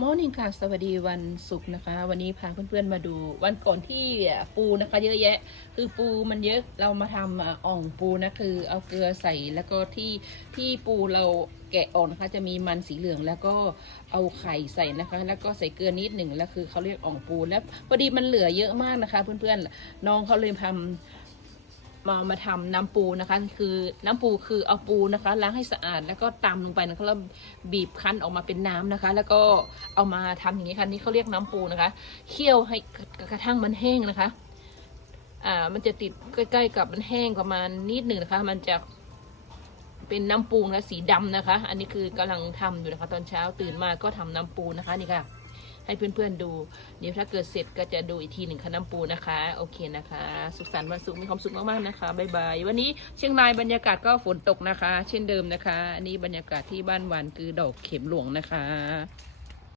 มอร์นิ่งค่ะ สวัสดีวันศุกร์นะคะ วันนี้พาเพื่อนๆมาดู วันก่อนที่ปูนะคะ เยอะแยะ คือปูมันเยอะเรามาทำอะอ่องปูนะคือเอาเกลือใส่แล้วก็ที่ที่ปูเราแกะออกนะคะจะมีมันสีเหลืองแล้วก็เอาไข่ใส่นะคะ แล้วก็ใส่เกลือนิดหนึ่งแล้วคือเขาเรียกอ่องปูแล้วพอดีมันเหลือเยอะมากนะคะ เพื่อนๆน้องเขาเลยทำ มามาทำน้ำปูนะคะ คือน้ำปูคือเอาปูนะคะ ล้างให้สะอาดแล้วก็ตำลงไปนะคะแล้วบีบคั้นออกมาเป็นน้ำนะคะ แล้วก็เอามาทำอย่างนี้ค่ะนี่เขาเรียกน้ำปูนะคะเคี่ยวให้กระทั่งมันแห้งนะคะอ่ามันจะติดใกล้ๆกับมันแห้งประมาณนิดหนึ่งนะคะ มันจะเป็นน้ำปูนะคะสีดำนะคะ อันนี้คือกำลังทำอยู่นะคะ ตอนเช้าตื่นมาก็ทำน้ำปูนะคะนี่ค่ะ ให้เพื่อนๆดู เดี๋ยวถ้าเกิดเสร็จก็จะดูอีกทีหนึ่งค่ะน้ำปูนะคะ โอเคนะคะ สุขสันต์วันศุกร์มีความสุขมากๆนะคะบ๊ายบายวันนี้เชียงรายบรรยากาศก็ฝนตกนะคะ เช่นเดิมนะคะ อันนี้บรรยากาศที่บ้านหวานคือดอกเข็มหลวงนะคะ